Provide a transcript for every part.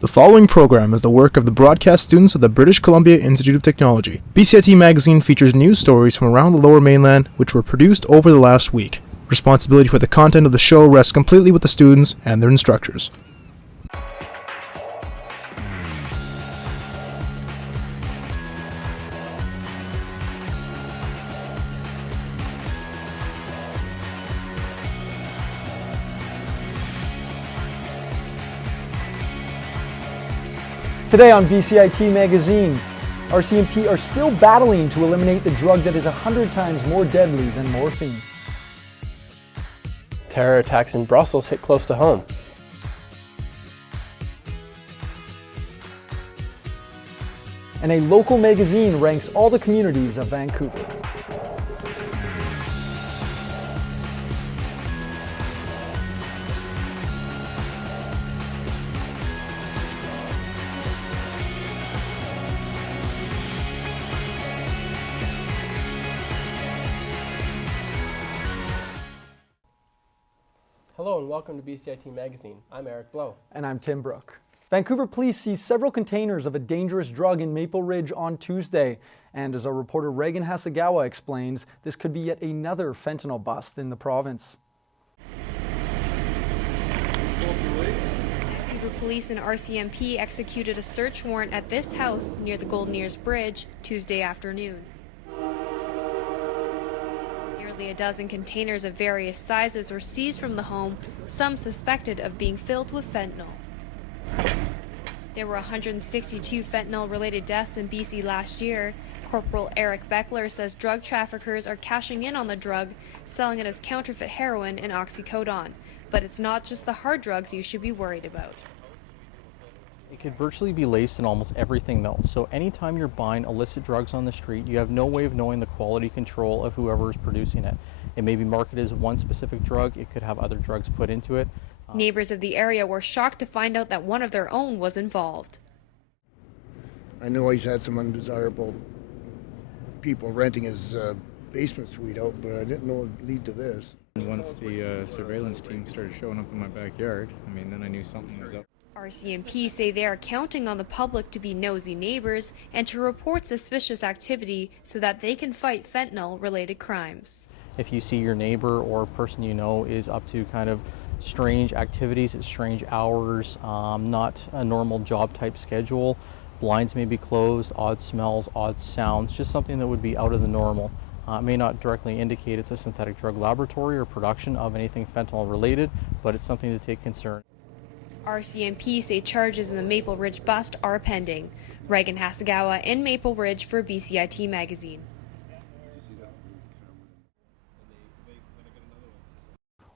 The following program is the work of the broadcast students of the British Columbia Institute of Technology. BCIT magazine features news stories from around the Lower Mainland which were produced over the last week. Responsibility for the content of the show rests completely with the students and their instructors. Today on BCIT magazine, RCMP are still battling to eliminate the drug that is 100 times more deadly than morphine. Terror attacks in Brussels hit close to home. And a local magazine ranks all the communities of Vancouver. Hello and welcome to BCIT Magazine. I'm Eric Blow. And I'm Tim Brook. Vancouver police seized several containers of a dangerous drug in Maple Ridge on Tuesday. And as our reporter Reagan Hasegawa explains, this could be yet another fentanyl bust in the province. Vancouver police and RCMP executed a search warrant at this house near the Golden Ears Bridge Tuesday afternoon. Nearly a dozen containers of various sizes were seized from the home, some suspected of being filled with fentanyl. There were 162 fentanyl-related deaths in BC last year. Corporal Eric Beckler says drug traffickers are cashing in on the drug, selling it as counterfeit heroin and oxycodone. But it's not just the hard drugs you should be worried about. It could virtually be laced in almost everything though. So anytime you're buying illicit drugs on the street, you have no way of knowing the quality control of whoever is producing it. It may be marketed as one specific drug, it could have other drugs put into it. Neighbors of the area were shocked to find out that one of their own was involved. I know he's had some undesirable people renting his basement suite out, but I didn't know it would lead to this. Once the surveillance team started showing up in my backyard, then I knew something was up. RCMP say they are counting on the public to be nosy neighbors and to report suspicious activity so that they can fight fentanyl-related crimes. If you see your neighbor or person you know is up to kind of strange activities at strange hours, not a normal job type schedule, blinds may be closed, odd smells, odd sounds, just something that would be out of the normal. It may not directly indicate it's a synthetic drug laboratory or production of anything fentanyl related, but it's something to take concern. RCMP say charges in the Maple Ridge bust are pending. Reagan Hasegawa in Maple Ridge for BCIT Magazine.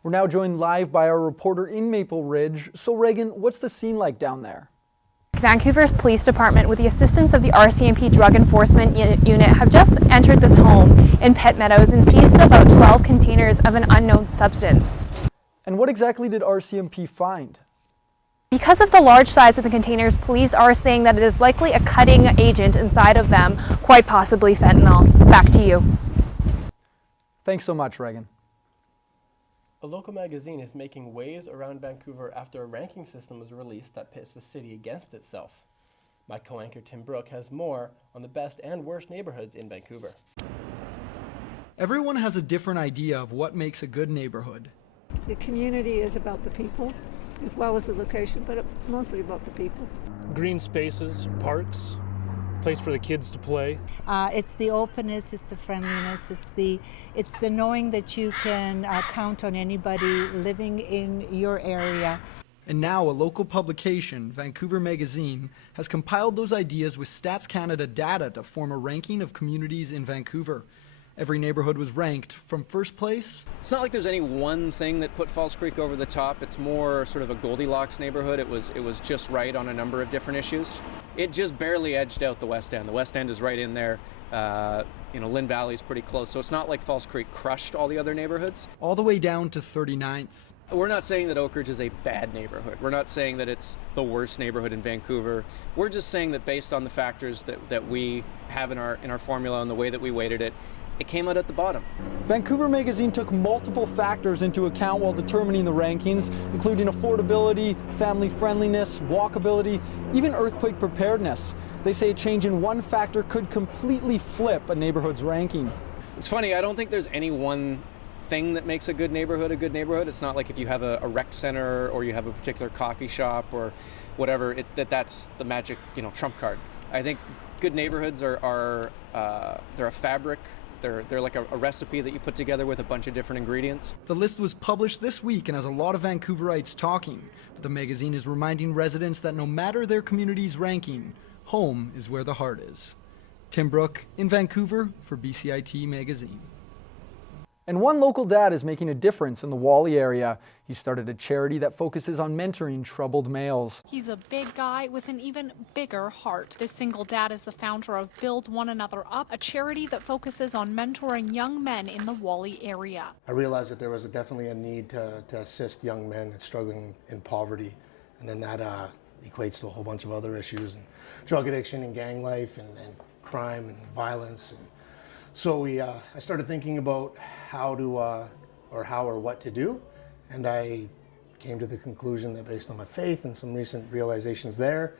We're now joined live by our reporter in Maple Ridge. So Reagan, what's the scene like down there? Vancouver's Police Department, with the assistance of the RCMP Drug Enforcement Unit, have just entered this home in Pet Meadows and seized about 12 containers of an unknown substance. And what exactly did RCMP find? Because of the large size of the containers, police are saying that it is likely a cutting agent inside of them, quite possibly fentanyl. Back to you. Thanks so much, Reagan. A local magazine is making waves around Vancouver after a ranking system was released that pits the city against itself. My co-anchor Tim Brook has more on the best and worst neighborhoods in Vancouver. Everyone has a different idea of what makes a good neighborhood. The community is about the people, as well as the location, but mostly about the people. Green spaces, parks, place for the kids to play. It's the openness, it's the friendliness, it's the knowing that you can count on anybody living in your area. And now a local publication, Vancouver Magazine, has compiled those ideas with Stats Canada data to form a ranking of communities in Vancouver. Every neighborhood was ranked from first place. It's not like there's any one thing that put False Creek over the top. It's more sort of a Goldilocks neighborhood. It was just right on a number of different issues. It just barely edged out the West End. The West End is right in there. Lynn Valley's pretty close. So it's not like False Creek crushed all the other neighborhoods. All the way down to 39th. We're not saying that Oak Ridge is a bad neighborhood. We're not saying that it's the worst neighborhood in Vancouver. We're just saying that based on the factors that we have in our formula and the way that we weighted it, it came out at the bottom. Vancouver Magazine took multiple factors into account while determining the rankings, including affordability, family friendliness, walkability, even earthquake preparedness. They say a change in one factor could completely flip a neighborhood's ranking. It's funny, I don't think there's any one thing that makes a good neighborhood a good neighborhood. It's not like if you have a rec center or you have a particular coffee shop or whatever, that's the magic, trump card. I think good neighborhoods they're a fabric. They're like a recipe that you put together with a bunch of different ingredients. The list was published this week and has a lot of Vancouverites talking, but the magazine is reminding residents that no matter their community's ranking, home is where the heart is. Tim Brooke in Vancouver for BCIT Magazine. And one local dad is making a difference in the Wally area. He started a charity that focuses on mentoring troubled males. He's a big guy with an even bigger heart. This single dad is the founder of Build One Another Up, a charity that focuses on mentoring young men in the Wally area. I realized that there was definitely a need to assist young men struggling in poverty, and then that equates to a whole bunch of other issues, and drug addiction and gang life and crime and violence. And so I started thinking about how or what to do, and I came to the conclusion that based on my faith and some recent realizations there,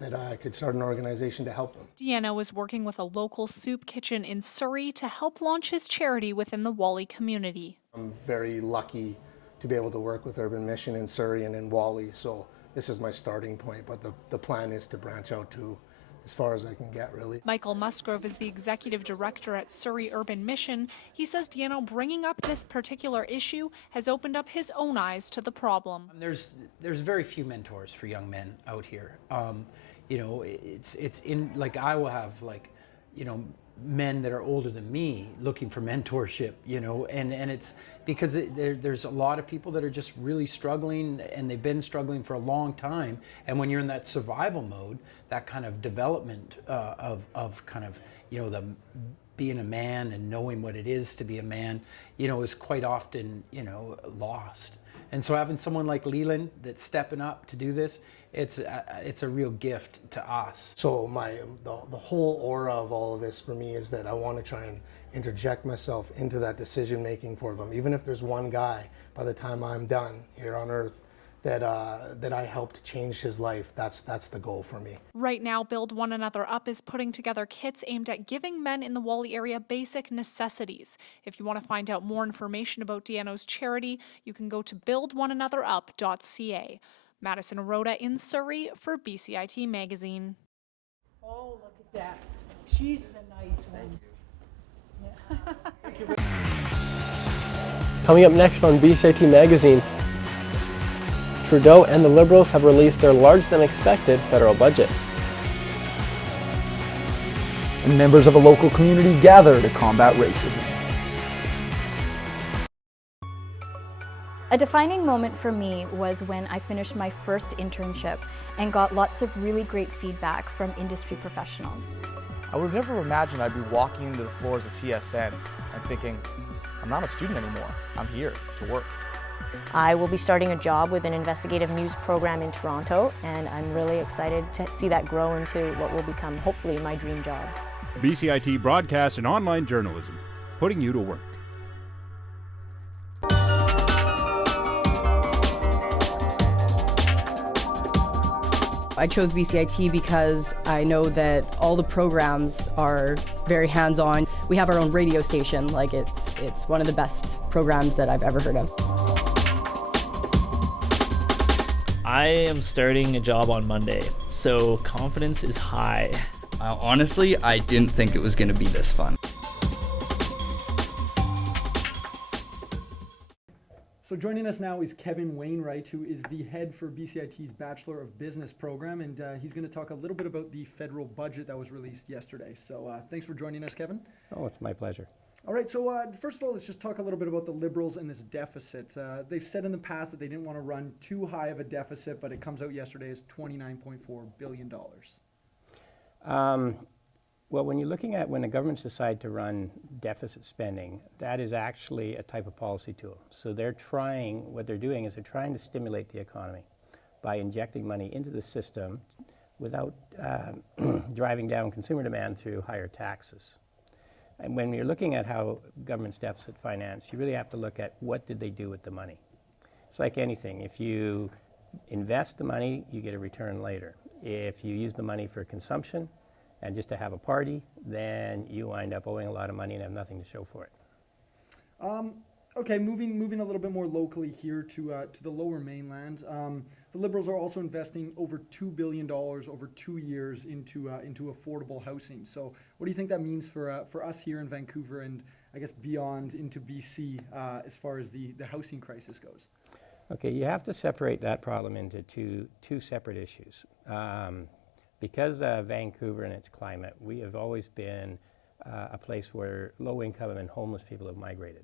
that I could start an organization to help them. Deanna is working with a local soup kitchen in Surrey to help launch his charity within the Wally community. I'm very lucky to be able to work with Urban Mission in Surrey and in Wally, so this is my starting point, but the plan is to branch out to as far as I can get, really. Michael Musgrove is the executive director at Surrey Urban Mission. He says Deanna bringing up this particular issue has opened up his own eyes to the problem. There's very few mentors for young men out here. It's in, like, I will have, like, men that are older than me looking for mentorship, and it's because there's a lot of people that are just really struggling, and they've been struggling for a long time. And when you're in that survival mode, that kind of development of kind of, the being a man and knowing what it is to be a man, is quite often, lost. And so having someone like Leland that's stepping up to do this, it's a real gift to us. So the whole aura of all of this for me is that I want to try and interject myself into that decision making for them, even if there's one guy by the time I'm done here on Earth that I helped change his life. That's the goal for me. Right now, Build One Another Up is putting together kits aimed at giving men in the Wally area basic necessities. If you want to find out more information about Deanna's charity, you can go to buildoneanotherup.ca. Madison Arota in Surrey for BCIT Magazine. Oh, look at that. She's the nice one. Coming up next on BCIT Magazine, Trudeau and the Liberals have released their larger-than-expected federal budget. And members of a local community gather to combat racism. A defining moment for me was when I finished my first internship and got lots of really great feedback from industry professionals. I would have never imagined I'd be walking into the floors of TSN and thinking, I'm not a student anymore, I'm here to work. I will be starting a job with an investigative news program in Toronto, and I'm really excited to see that grow into what will become, hopefully, my dream job. BCIT broadcast and online journalism, putting you to work. I chose BCIT because I know that all the programs are very hands-on. We have our own radio station, like it's one of the best programs that I've ever heard of. I am starting a job on Monday, so confidence is high. Honestly, I didn't think it was going to be this fun. So joining us now is Kevin Wainwright, who is the head for BCIT's Bachelor of Business program, and he's going to talk a little bit about the federal budget that was released yesterday. So thanks for joining us, Kevin. Oh, it's my pleasure. All right, so first of all, let's just talk a little bit about the Liberals and this deficit. They've said in the past that they didn't want to run too high of a deficit, but it comes out yesterday as $29.4 billion. Well, when you're looking at when the governments decide to run deficit spending, that is actually a type of policy tool. So what they're doing is they're trying to stimulate the economy by injecting money into the system without driving down consumer demand through higher taxes. And when you're looking at how government's deficit finance, you really have to look at what did they do with the money. It's like anything. If you invest the money, you get a return later. If you use the money for consumption and just to have a party, then you wind up owing a lot of money and have nothing to show for it. Okay, moving a little bit more locally here to the Lower Mainland. The Liberals are also investing over $2 billion over 2 years into affordable housing. So, what do you think that means for us here in Vancouver and I guess beyond into BC as far as the housing crisis goes? Okay, you have to separate that problem into two separate issues. Because Vancouver and its climate, we have always been a place where low-income and homeless people have migrated.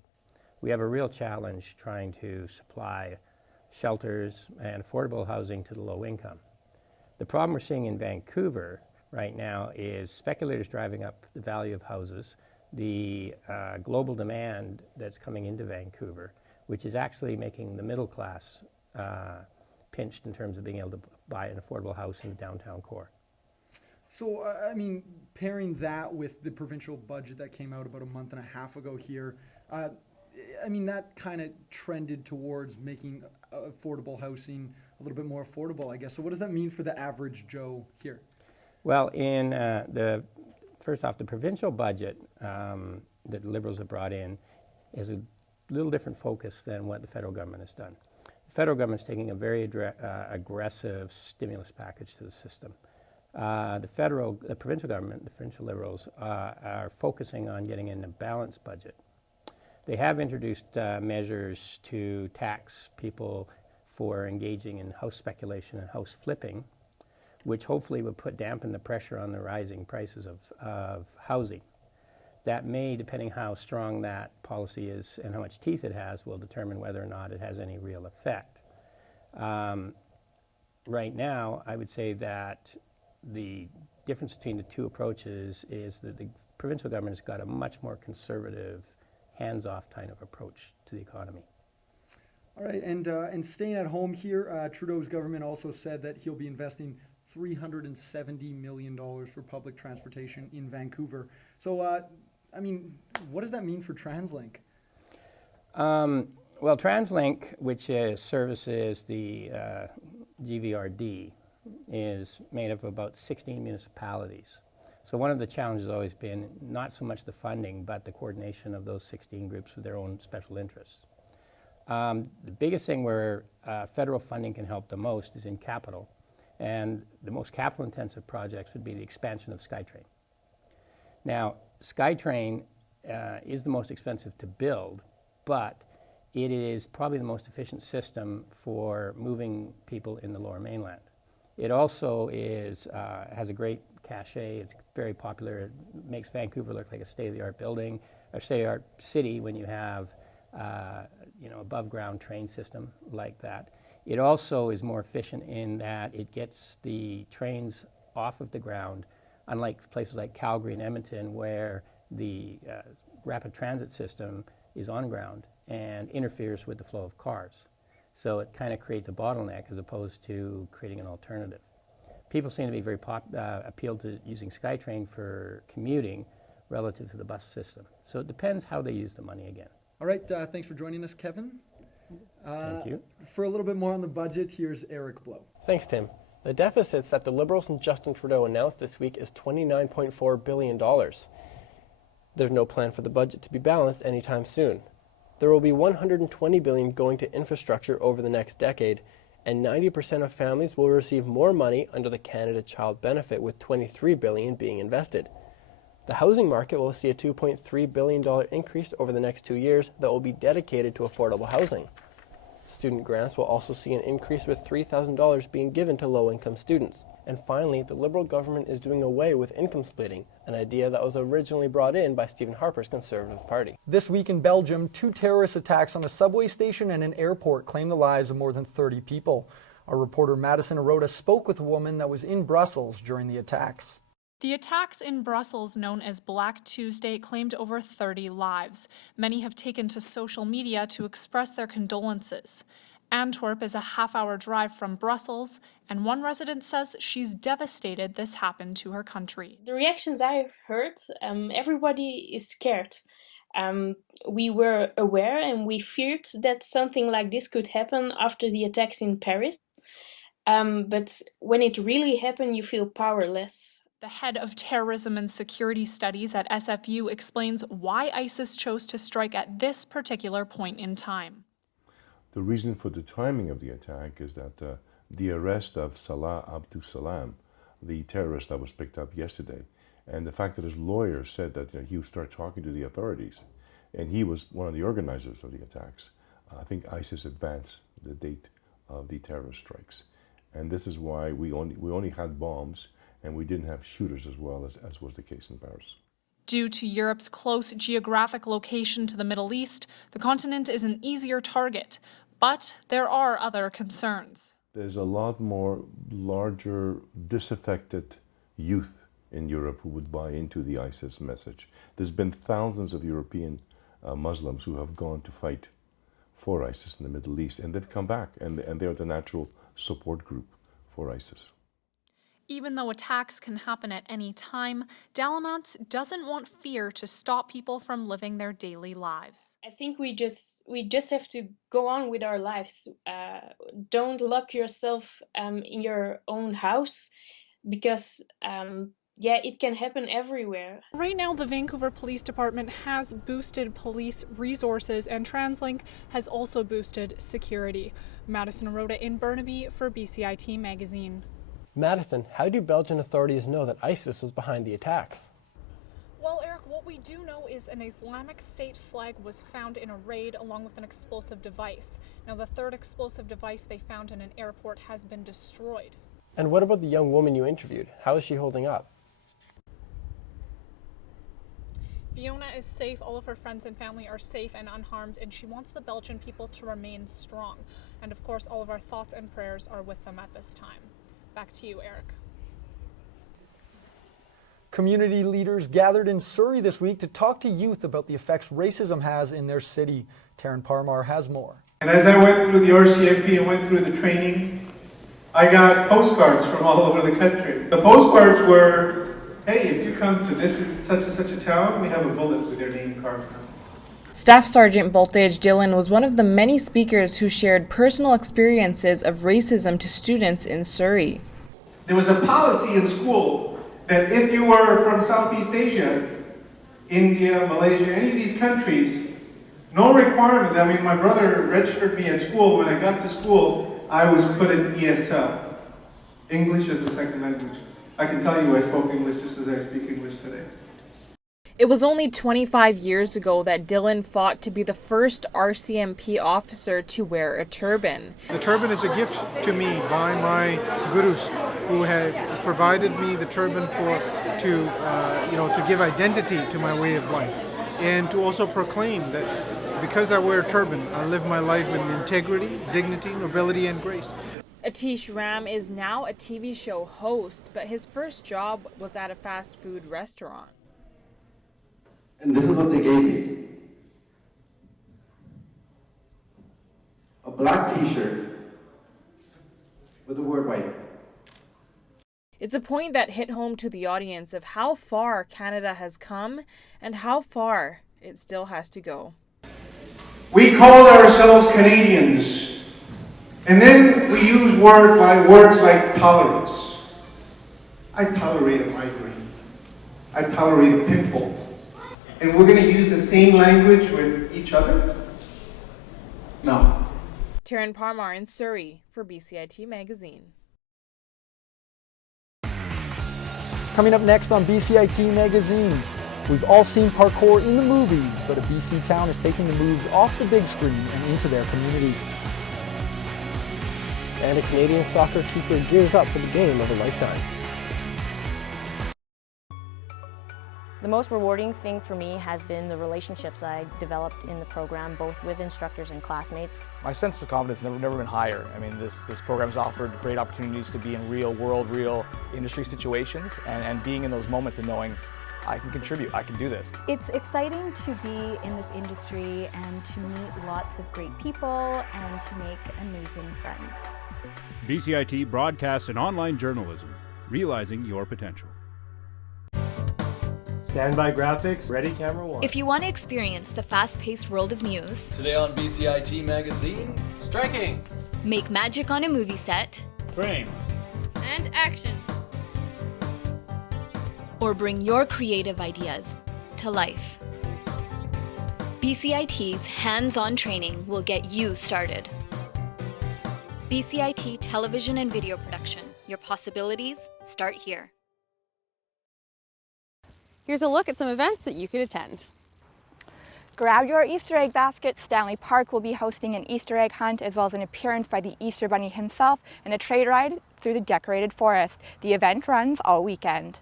We have a real challenge trying to supply shelters and affordable housing to the low income. The problem we're seeing in Vancouver right now is speculators driving up the value of houses, the global demand that's coming into Vancouver, which is actually making the middle class pinched in terms of being able to buy an affordable house in the downtown core. So, I mean, pairing that with the provincial budget that came out about a month and a half ago here, I mean, that kind of trended towards making affordable housing a little bit more affordable, I guess. So what does that mean for the average Joe here? Well, in first off, the provincial budget that the Liberals have brought in is a little different focus than what the federal government has done. The federal government is taking a very aggressive stimulus package to the system. The provincial government, the provincial Liberals, are focusing on getting in a balanced budget. They have introduced measures to tax people for engaging in house speculation and house flipping, which hopefully would dampen the pressure on the rising prices of housing. That may, depending how strong that policy is and how much teeth it has, will determine whether or not it has any real effect. Right now, I would say that the difference between the two approaches is that the provincial government has got a much more conservative, hands-off kind of approach to the economy. All right, and staying at home here, Trudeau's government also said that he'll be investing $370 million for public transportation in Vancouver. So, I mean, what does that mean for TransLink? Well, TransLink, which services the GVRD, is made up of about 16 municipalities. So one of the challenges has always been not so much the funding, but the coordination of those 16 groups with their own special interests. The biggest thing where federal funding can help the most is in capital. And the most capital-intensive projects would be the expansion of SkyTrain. Now, SkyTrain is the most expensive to build, but it is probably the most efficient system for moving people in the Lower Mainland. It also has a great cachet. It's very popular. It makes Vancouver look like a state-of-the-art building, a state-of-the-art city when you have above-ground train system like that. It also is more efficient in that it gets the trains off of the ground, unlike places like Calgary and Edmonton where the rapid transit system is on ground and interferes with the flow of cars. So it kind of creates a bottleneck as opposed to creating an alternative. People seem to be very appealed to using SkyTrain for commuting relative to the bus system. So it depends how they use the money again. All right, thanks for joining us, Kevin. Thank you. For a little bit more on the budget, here's Eric Blow. Thanks, Tim. The deficits that the Liberals and Justin Trudeau announced this week is $29.4 billion. There's no plan for the budget to be balanced anytime soon. There will be $120 billion going to infrastructure over the next decade, and 90% of families will receive more money under the Canada Child Benefit, with $23 billion being invested. The housing market will see a $2.3 billion increase over the next 2 years that will be dedicated to affordable housing. Student grants will also see an increase, with $3,000 being given to low-income students. And finally, the Liberal government is doing away with income splitting, an idea that was originally brought in by Stephen Harper's Conservative Party. This week in Belgium, 2 terrorist attacks on a subway station and an airport claimed the lives of more than 30 people. Our reporter Madison Arota spoke with a woman that was in Brussels during the attacks. The attacks in Brussels, known as Black Tuesday, claimed over 30 lives. Many have taken to social media to express their condolences. Antwerp is a half-hour drive from Brussels, and one resident says she's devastated this happened to her country. The reactions I've heard, everybody is scared. We were aware and we feared that something like this could happen after the attacks in Paris. But when it really happened, you feel powerless. The head of terrorism and security studies at SFU explains why ISIS chose to strike at this particular point in time. The reason for the timing of the attack is that the arrest of Salah Abdul Salam, the terrorist that was picked up yesterday, and the fact that his lawyer said that he would start talking to the authorities, and he was one of the organizers of the attacks. I think ISIS advanced the date of the terrorist strikes, and this is why we only had bombs, and we didn't have shooters as well as was the case in Paris. Due to Europe's close geographic location to the Middle East, the continent is an easier target, but there are other concerns. There's a lot more larger, disaffected youth in Europe who would buy into the ISIS message. There's been thousands of European Muslims who have gone to fight for ISIS in the Middle East, and they've come back, and they're the natural support group for ISIS. Even though attacks can happen at any time, Dalamantes doesn't want fear to stop people from living their daily lives. I think we just have to go on with our lives. Don't lock yourself in your own house, because it can happen everywhere. Right now, the Vancouver Police Department has boosted police resources, and TransLink has also boosted security. Madison Rhoda in Burnaby for BCIT Magazine. Madison, how do Belgian authorities know that ISIS was behind the attacks? Well, Eric, what we do know is an Islamic State flag was found in a raid along with an explosive device. Now, the third explosive device they found in an airport has been destroyed. And what about the young woman you interviewed? How is she holding up? Fiona is safe, all of her friends and family are safe and unharmed, and she wants the Belgian people to remain strong. And of course, all of our thoughts and prayers are with them at this time. Back to you, Eric. Community leaders gathered in Surrey this week to talk to youth about the effects racism has in their city. Taryn Parmar has more. And as I went through the RCMP and went through the training, I got postcards from all over the country. The postcards were, hey, if you come to this such and such a town, we have a bullet with your name carved on it. Staff Sergeant Boltage Dillon was one of the many speakers who shared personal experiences of racism to students in Surrey. There was a policy in school that if you were from Southeast Asia, India, Malaysia, any of these countries, no requirement. I mean, my brother registered me at school. When I got to school, I was put in ESL, English as a second language. I can tell you I spoke English just as I speak English today. It was only 25 years ago that Dillon fought to be the first RCMP officer to wear a turban. The turban is a gift to me by my gurus, who had provided me the turban to give identity to my way of life, and to also proclaim that because I wear a turban, I live my life with integrity, dignity, nobility, and grace. Atish Ram is now a TV show host, but his first job was at a fast food restaurant. And this is what they gave me. A black t-shirt with the word white. It's a point that hit home to the audience of how far Canada has come and how far it still has to go. We called ourselves Canadians, and then we use words like tolerance. I tolerate a migraine. I tolerate a pimple. And we're going to use the same language with each other? No. Taryn Parmar in Surrey for BCIT Magazine. Coming up next on BCIT Magazine, we've all seen parkour in the movies, but a BC town is taking the moves off the big screen and into their community. And a Canadian soccer keeper gears up for the game of a lifetime. The most rewarding thing for me has been the relationships I developed in the program, both with instructors and classmates. My sense of confidence has never been higher. I mean, this program's offered great opportunities to be in real world, real industry situations, and being in those moments and knowing I can contribute, I can do this. It's exciting to be in this industry and to meet lots of great people and to make amazing friends. BCIT Broadcast and Online Journalism, realizing your potential. Standby graphics, ready camera one. If you want to experience the fast-paced world of news, today on BCIT Magazine, striking, make magic on a movie set, frame, and action, or bring your creative ideas to life, BCIT's hands-on training will get you started. BCIT Television and Video Production. Your possibilities start here. Here's a look at some events that you could attend. Grab your Easter egg basket. Stanley Park will be hosting an Easter egg hunt as well as an appearance by the Easter Bunny himself and a trail ride through the decorated forest. The event runs all weekend.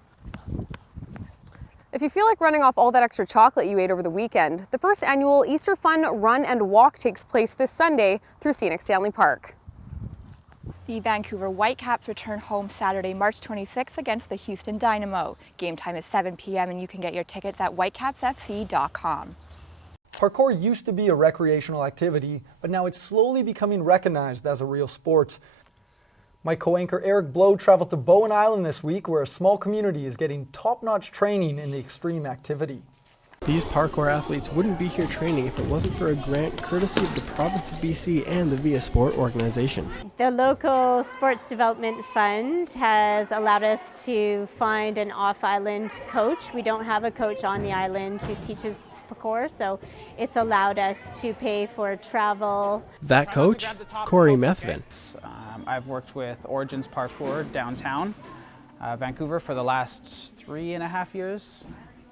If you feel like running off all that extra chocolate you ate over the weekend, the first annual Easter Fun Run and Walk takes place this Sunday through scenic Stanley Park. The Vancouver Whitecaps return home Saturday, March 26th against the Houston Dynamo. Game time is 7 p.m. and you can get your tickets at whitecapsfc.com. Parkour used to be a recreational activity, but now it's slowly becoming recognized as a real sport. My co-anchor Eric Blow traveled to Bowen Island this week, where a small community is getting top-notch training in the extreme activity. These parkour athletes wouldn't be here training if it wasn't for a grant courtesy of the province of BC and the Via Sport organization. The local sports development fund has allowed us to find an off-island coach. We don't have a coach on the island who teaches parkour, so it's allowed us to pay for travel. That coach, Corey Methvin. I've worked with Origins Parkour downtown Vancouver for the last 3.5 years,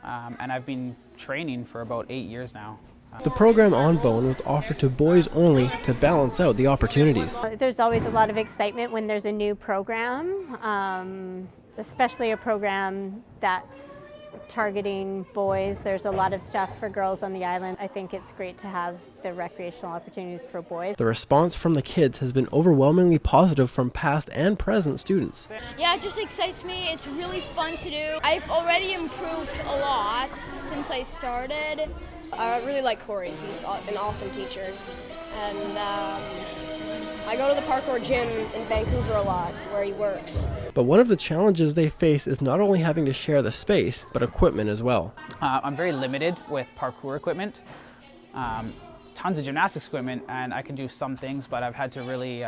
and I've been training for about 8 years now. The program on Bowen was offered to boys only to balance out the opportunities. There's always a lot of excitement when there's a new program, especially a program that's targeting boys. There's a lot of stuff for girls on the island. I think it's great to have the recreational opportunities for boys. The response from the kids has been overwhelmingly positive from past and present students. Yeah, it just excites me. It's really fun to do. I've already improved a lot since I started. I really like Corey. He's an awesome teacher. And I go to the parkour gym in Vancouver a lot, where he works. But one of the challenges they face is not only having to share the space, but equipment as well. I'm very limited with parkour equipment. Tons of gymnastics equipment, and I can do some things, but I've had to really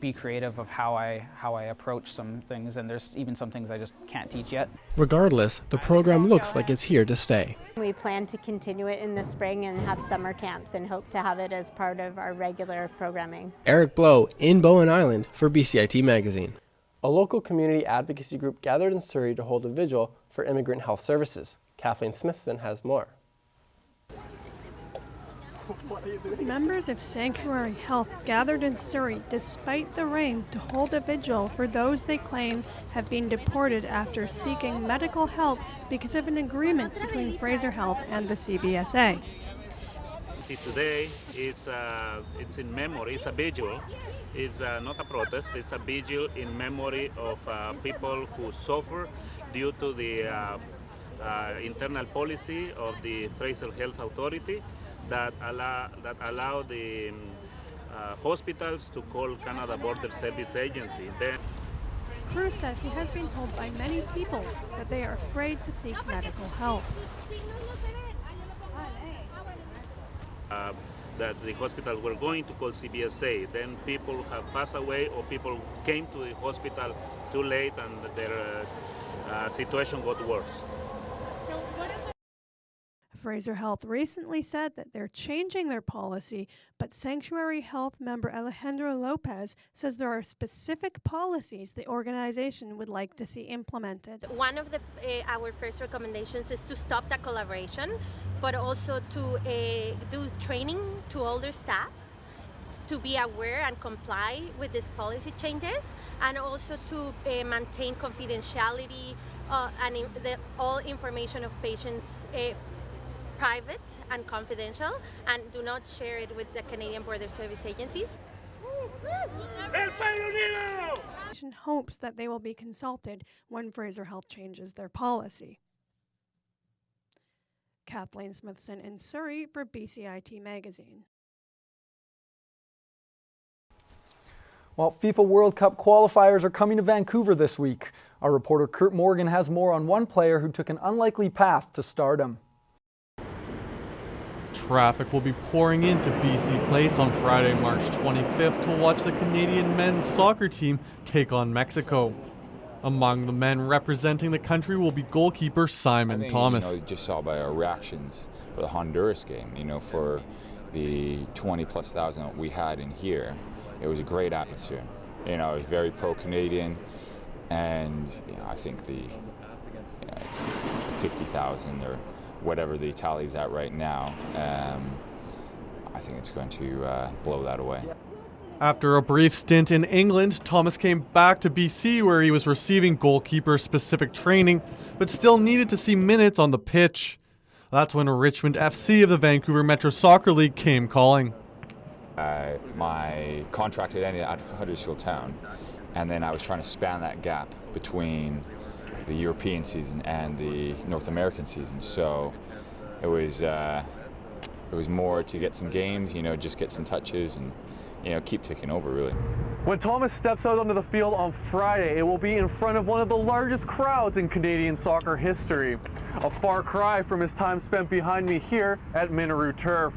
be creative of how I approach some things, and there's even some things I just can't teach yet. Regardless, the program looks like it's here to stay. We plan to continue it in the spring and have summer camps and hope to have it as part of our regular programming. Eric Blow in Bowen Island for BCIT Magazine. A local community advocacy group gathered in Surrey to hold a vigil for immigrant health services. Kathleen Smithson has more. Members of Sanctuary Health gathered in Surrey despite the rain to hold a vigil for those they claim have been deported after seeking medical help because of an agreement between Fraser Health and the CBSA. Today it's in memory, it's a vigil. It's not a protest, it's a vigil in memory of people who suffer due to the internal policy of the Fraser Health Authority that allow the hospitals to call Canada Border Service Agency. Cruz says he has been told by many people that they are afraid to seek medical help. That the hospital were going to call CBSA, then people have passed away or people came to the hospital too late and their situation got worse. Fraser Health recently said that they're changing their policy, but Sanctuary Health member Alejandro Lopez says there are specific policies the organization would like to see implemented. One of our first recommendations is to stop the collaboration, but also to do training to all their staff to be aware and comply with these policy changes, and also to maintain confidentiality and all information of patients private and confidential, and do not share it with the Canadian Border Service agencies. Hopes that they will be consulted when Fraser Health changes their policy. Kathleen Smithson in Surrey for BCIT Magazine. Well, FIFA World Cup qualifiers are coming to Vancouver this week. Our reporter Kurt Morgan has more on one player who took an unlikely path to stardom. Traffic will be pouring into BC Place on Friday, March 25th to watch the Canadian men's soccer team take on Mexico. Among the men representing the country will be goalkeeper Simon Thomas. You just saw by our reactions for the Honduras game, for the 20+ thousand we had in here. It was a great atmosphere. It was very pro-Canadian, and I think it's 50,000 or whatever the tally's at right now. I think it's going to blow that away. After a brief stint in England, Thomas came back to BC where he was receiving goalkeeper-specific training, but still needed to see minutes on the pitch. That's when Richmond FC of the Vancouver Metro Soccer League came calling. My contract had ended at Huddersfield Town, and then I was trying to span that gap between the European season and the North American season. So it was more to get some games, just get some touches and keep ticking over, really. When Thomas steps out onto the field on Friday, it will be in front of one of the largest crowds in Canadian soccer history. A far cry from his time spent behind me here at Minaroo Turf.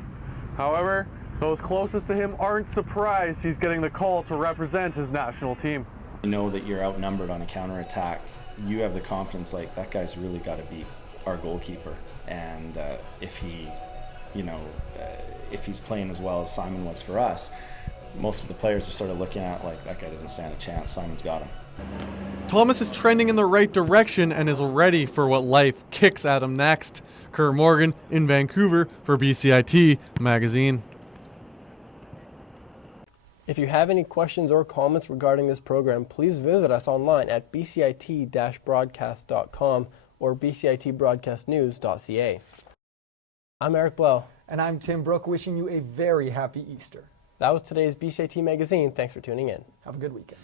However, those closest to him aren't surprised he's getting the call to represent his national team. You know that you're outnumbered on a counterattack. You have the confidence, that guy's really got to beat our goalkeeper. And if he's playing as well as Simon was for us, most of the players are sort of looking at that guy doesn't stand a chance. Simon's got him. Thomas is trending in the right direction and is ready for what life kicks at him next. Kurt Morgan in Vancouver for BCIT Magazine. If you have any questions or comments regarding this program, please visit us online at bcit-broadcast.com or bcitbroadcastnews.ca. I'm Eric Blau. And I'm Tim Brooke, wishing you a very happy Easter. That was today's BCIT Magazine. Thanks for tuning in. Have a good weekend.